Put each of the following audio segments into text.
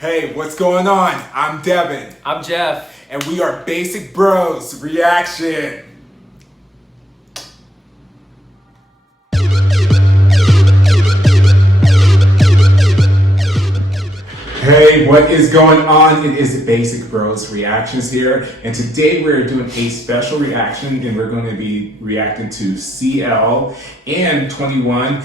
Hey, what's going on? I'm Devin, I'm Jeff. and we are Basic Bros Reaction. Hey, what is going on? It is Basic Bros Reactions here, and today we're doing a special reaction, and we're going to be reacting to CL and 21.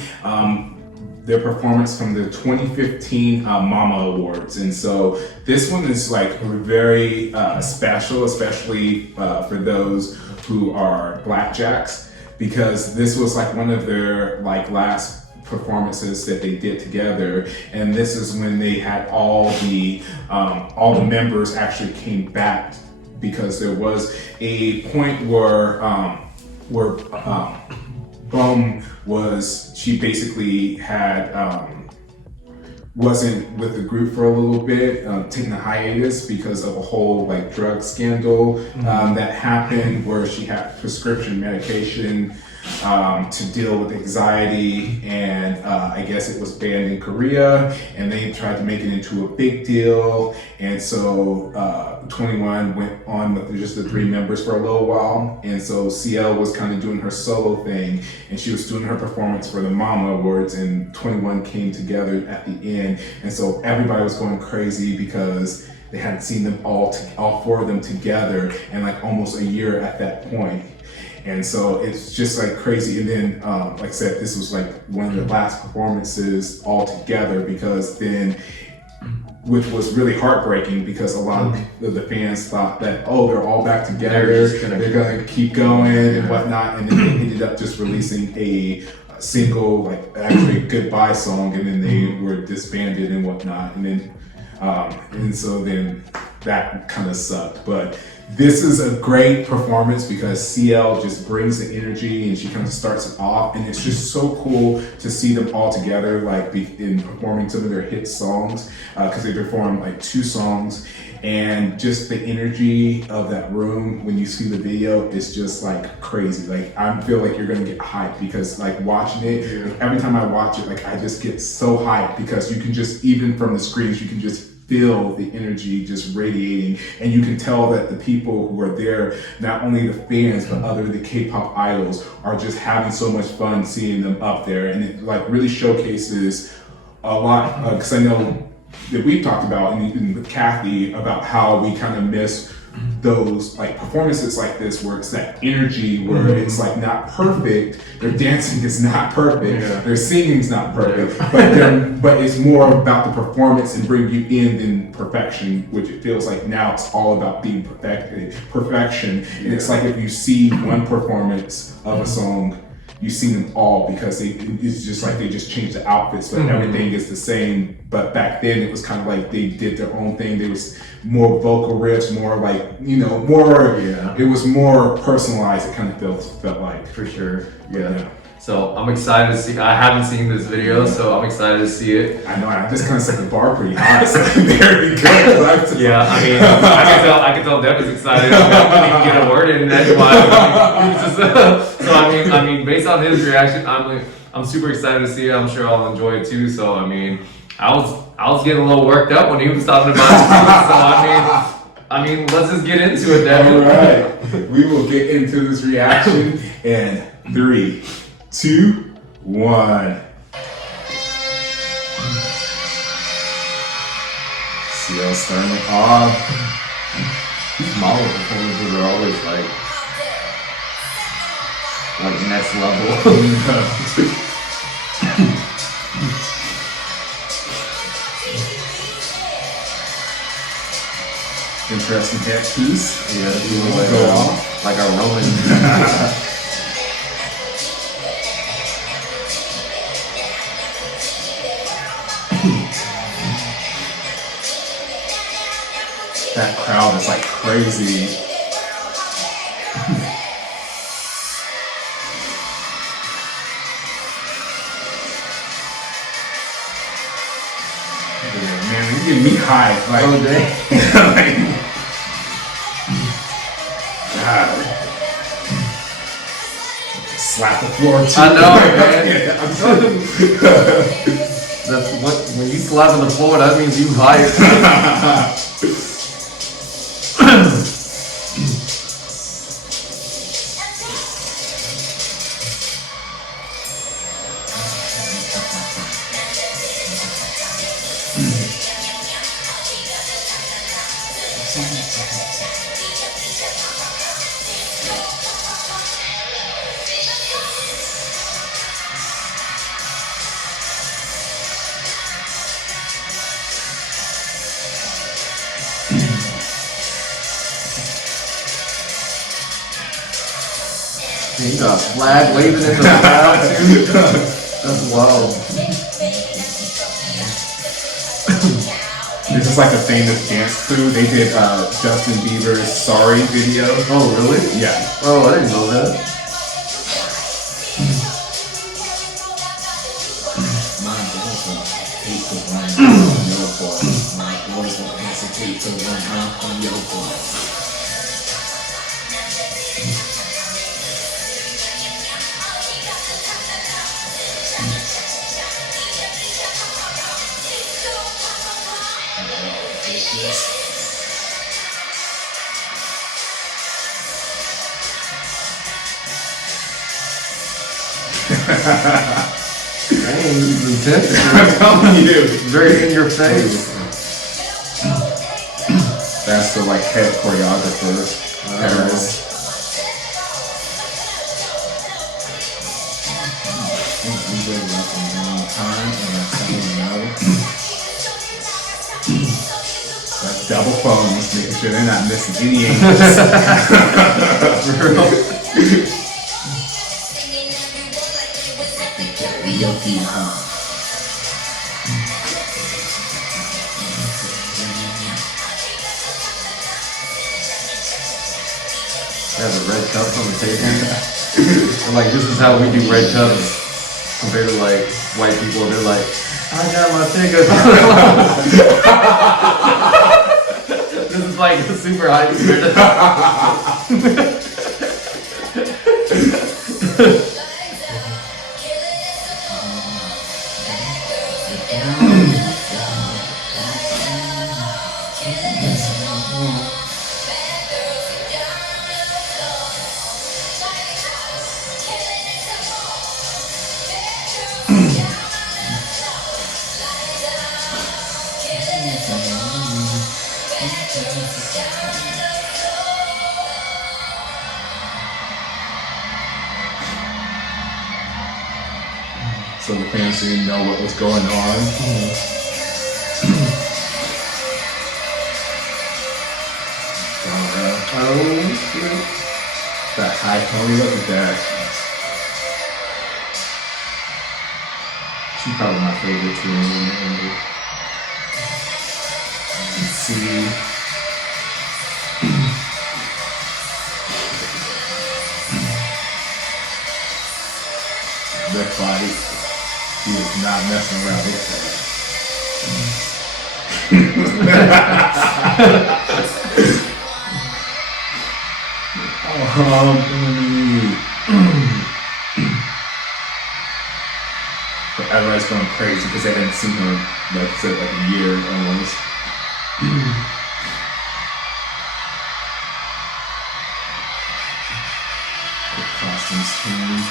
Their performance from the 2015 Mama Awards. And so this one is like very special, especially for those who are Blackjacks, because this was like one of their like last performances that they did together, and this is when they had all the members actually came back, because there was a point where Bum she basically had wasn't with the group for a little bit, taking a hiatus because of a whole like drug scandal that happened, where she had prescription medication to deal with anxiety, and I guess it was banned in Korea, and they tried to make it into a big deal, and so 21 went on with just the three members for a little while, and so CL was kind of doing her solo thing, and she was doing her performance for the Mama Awards, and 21 came together at the end, and so everybody was going crazy because they hadn't seen them all four of them together in like almost a year at that point. And so it's just like crazy. And then, like I said, this was like one of the last performances all together, because then, which was really heartbreaking, because a lot of the fans thought that, oh, they're all back together, they're gonna keep going and whatnot. And then they ended up just releasing a single, like actually a goodbye song, and then they were disbanded and whatnot. And then, and so then that kind of sucked. But this is a great performance because CL just brings the energy, and she kind of starts it off, and it's just so cool to see them all together, like in performing some of their hit songs, because they performed like 2 songs, and just the energy of that room when you see the video is just like crazy. Like I feel like you're gonna get hyped, because like watching it, like, every time I watch it, like I just get so hyped, because you can just, even from the screens, you can just feel the energy just radiating, and you can tell that the people who are there, not only the fans but other the K-pop idols, are just having so much fun seeing them up there, and it like really showcases a lot, because I know that we've talked about, and even with Kathy, about how we kind of miss those like performances like this, where it's that energy, where it's like not perfect, their dancing is not perfect, their singing's not perfect, but it's more about the performance and bring you in than perfection, which it feels like now it's all about being perfection. And it's like if you see one performance of a song, you see them all, because it's just like they just changed the outfits, but everything is the same. But back then it was kind of like they did their own thing. There was more vocal riffs, more like, you know, more, it was more personalized, it kind of felt like. For sure, yeah. So I'm excited to see. I haven't seen this video, so I'm excited to see it. I know, I just kind of set the bar pretty high, so there we go. Yeah, I mean, I can tell Devin's excited. We can get a word in edgewise. So I mean, based on his reaction, I'm super excited to see it. I'm sure I'll enjoy it too. So I mean, I was getting a little worked up when he was talking about it. So I mean, let's just get into it, Devin. All right, we will get into this reaction in 3, 2, 1. CL starting it off. These model performances are always like next level. Interesting head piece. Yeah, you go off like a Roman. That crowd is like crazy. Yeah, man, you get me high. Like, Oh, dang. like, God. Slap the floor too. I know, man. I'm telling you. That's what when you slap on the floor, that means you hired. You got a flag waving in the crowd too. That's wild. This is like a famous dance crew. They did Justin Bieber's "Sorry" video. Oh really? Yeah. Oh, I didn't know that. My boys will hate to run on your boys. My boys will hesitate to run on your boys. Dang, he's intense. I'm telling you. Very in your face. That's the like head choreographer, Paris. We did it up in a long time, and I said no. Like double phones, making sure they're not missing any angles. Karaoke, huh? Have a red cup on the table. I'm like, this is how we do red cups compared to like white people. They're like, I got my ticket. This is like super high compared to. So the fans didn't know what was going on. Oh shit. That high pony, look at that. She's probably my favorite too. See. That body, he is not messing around with But everybody's going crazy because they hadn't seen her like for like a year almost. The costumes changed.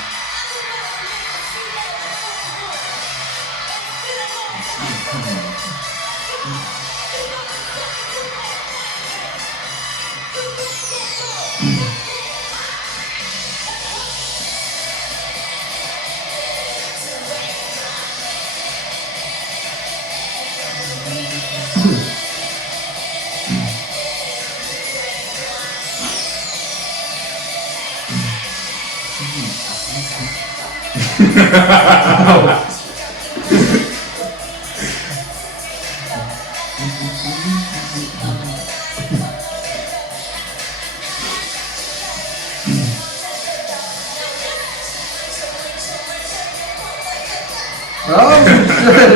Oh shit!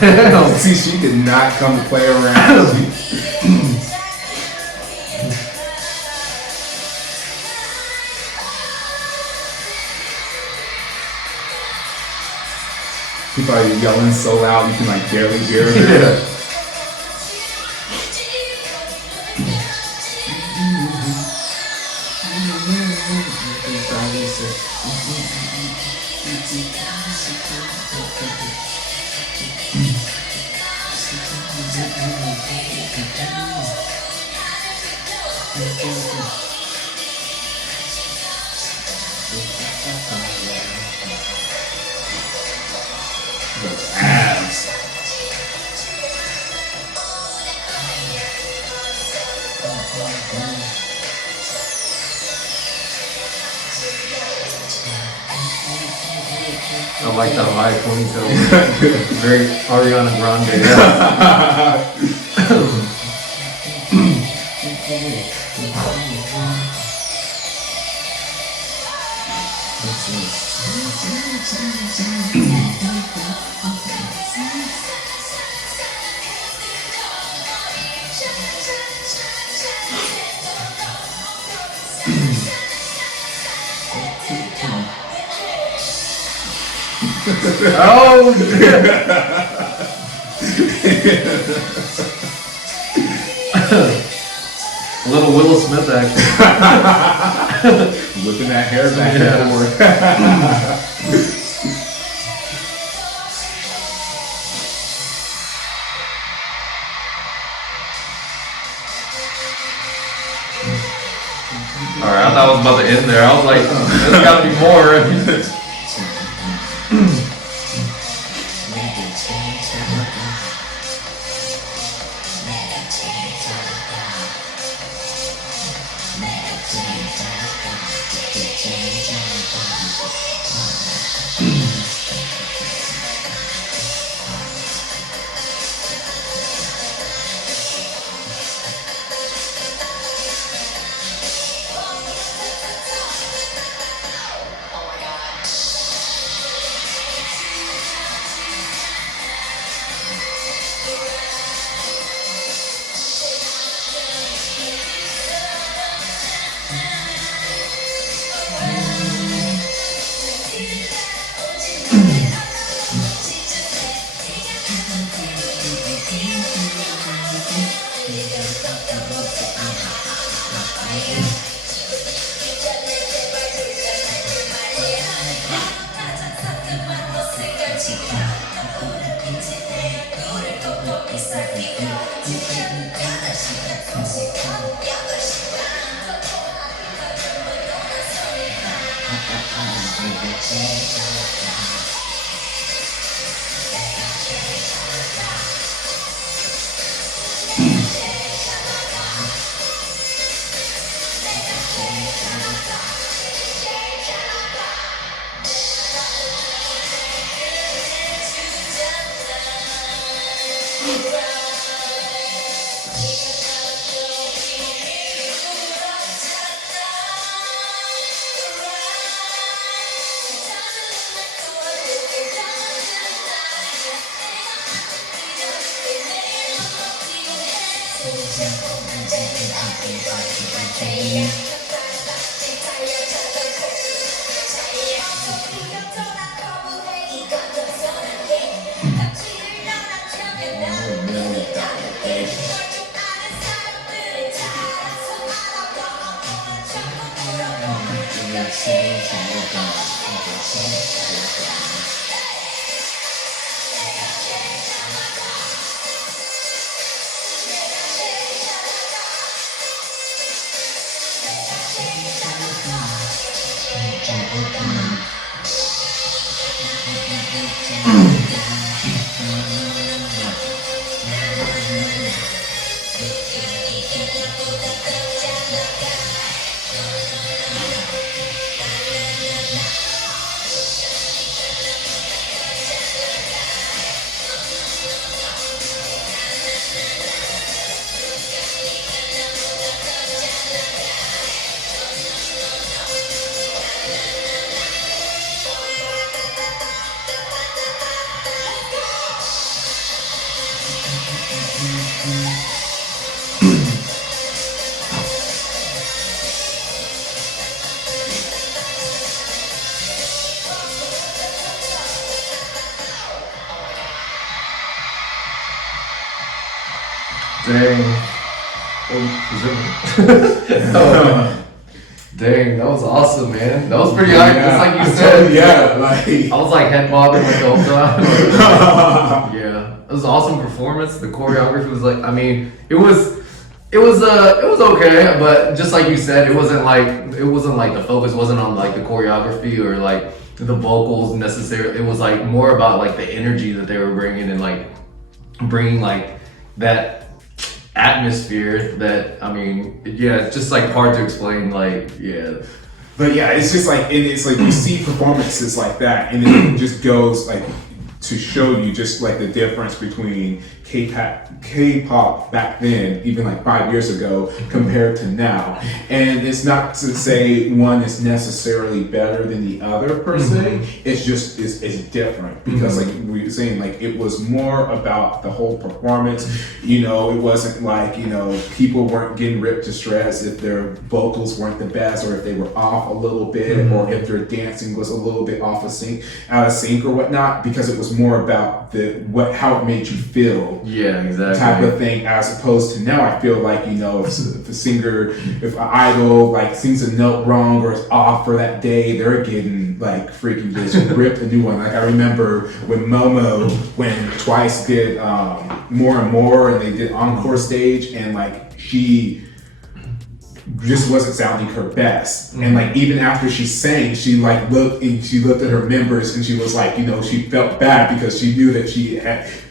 Damn. See, she did not come to play around. People are yelling so loud you can like barely hear her. Yeah. Those abs. I like that high ponytail. Very Ariana Grande. Yeah. Oh, a little Willow Smith action. Whipping that hair back Yeah. and forth. Alright, I thought I was about to end there. I was like, there's gotta be more. Dang. Oh, dang, that was awesome, man. That was pretty hype, just like you said. Yeah, like I was like head bobbing like the whole time. Yeah, it was an awesome performance. The choreography was like, I mean, it was okay, but just like you said, it wasn't like the focus wasn't on like the choreography or like the vocals necessarily. It was like more about like the energy that they were bringing and like bringing like that atmosphere that, I mean, yeah, it's just like hard to explain, like, yeah. But yeah, it's just like, and it's like you see performances like that, and then it just goes like to show you just like the difference between K-pop back then, even like 5 years ago, compared to now. And it's not to say one is necessarily better than the other per se. It's just it's different because like we were saying, like it was more about the whole performance. You know, it wasn't like, you know, people weren't getting ripped to shreds if their vocals weren't the best or if they were off a little bit or if their dancing was a little bit out of sync or whatnot, because it was more about how it made you feel. Yeah, exactly. Type of thing, as opposed to now, I feel like, you know, if a singer, if an idol like sings a note wrong or is off for that day, they're getting like freaking just ripped a new one. Like I remember when Momo, when Twice did More and More, and they did encore stage, and like she just wasn't sounding her best. And like even after she sang, she like looked at her members and she was like, you know, she felt bad because she knew that she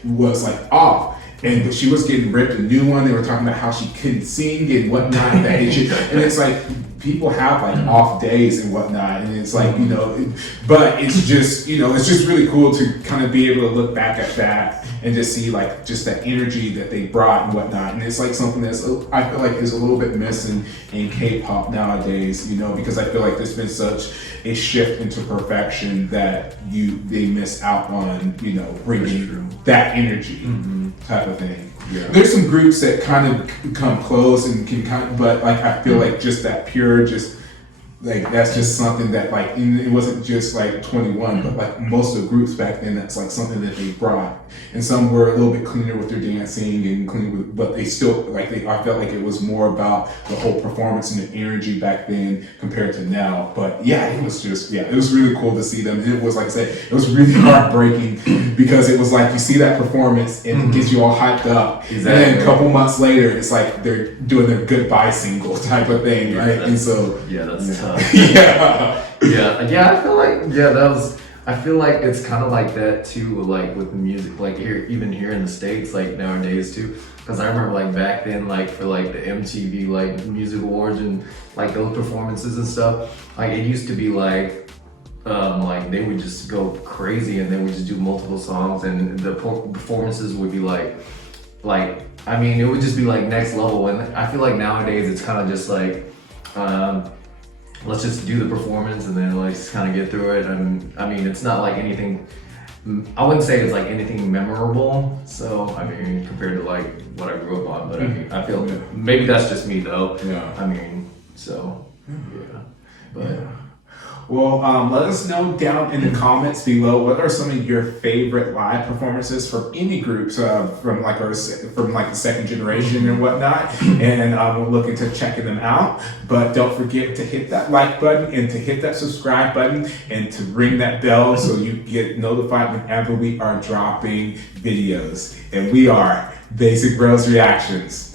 was like off. But she was getting ripped a new one. They were talking about how she couldn't sing and whatnot. And it's like people have like off days and whatnot. And it's like, you know, but it's just, you know, it's just really cool to kind of be able to look back at that and just see like just that energy that they brought and whatnot. And it's like something that's, I feel like, is a little bit missing in K-pop nowadays, you know, because I feel like there's been such a shift into perfection that they miss out on, you know, bringing that energy type of thing. Yeah. There's some groups that kind of come close and can kind of, but like I feel like just that pure, just like that's just something that like, and it wasn't just like 21, but like most of the groups back then, that's like something that they brought. And some were a little bit cleaner with their dancing and clean with, but they still like I felt like it was more about the whole performance and the energy back then compared to now. But yeah, it was just, yeah, it was really cool to see them. And it was, like I said, it was really heartbreaking because it was like you see that performance and it gets you all hyped up. Exactly. And then a couple months later, it's like they're doing their goodbye single type of thing, right? And so yeah, that's tough. Yeah. Yeah. I feel like I feel like it's kind of like that too, like with music, like even here in the States, like nowadays too. Because I remember like back then, like for like the MTV like music awards and like those performances and stuff, like it used to be like they would just go crazy and they would just do multiple songs and the performances would be like I mean, it would just be like next level. And I feel like nowadays it's kind of just like let's just do the performance and then like just kind of get through it. And I mean, it's not like anything, I wouldn't say it's like anything memorable. So I mean, compared to like what I grew up on, but I mean, I feel maybe that's just me though. Yeah. I mean, so yeah, but. Yeah. Well, let us know down in the comments below what are some of your favorite live performances from any groups from the second generation and whatnot, and we're looking to checking them out. But don't forget to hit that like button and to hit that subscribe button and to ring that bell so you get notified whenever we are dropping videos. And we are Basic Bros Reactions.